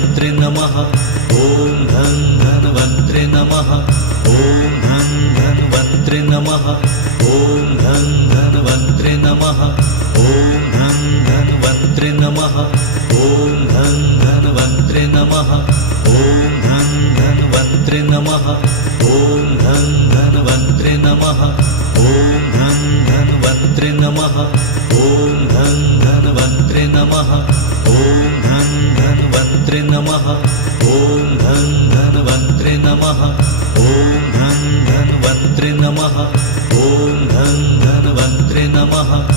धन्वन्त्रे नमः। ॐ धन्वन्त्रे नमः। ॐ धन्वन्त्रे नमः। ॐ धन्वन्त्रे नमः। ॐ धन्वन्त्रे नमः। ॐ धन्वन्त्रे नमः। ॐ धन्वन्त्रे नमः। ॐ धन्वन्त्रे नमः। ॐ धन्वन्त्रे नमः। ॐ धन्वन्त्रे नमः। ॐ धन्वन्त्रे नमः। ॐ धन्वन्त्रे नमः। ॐ धन्वन्त्रे नमः। ॐ धन्वन्त्रे नमः।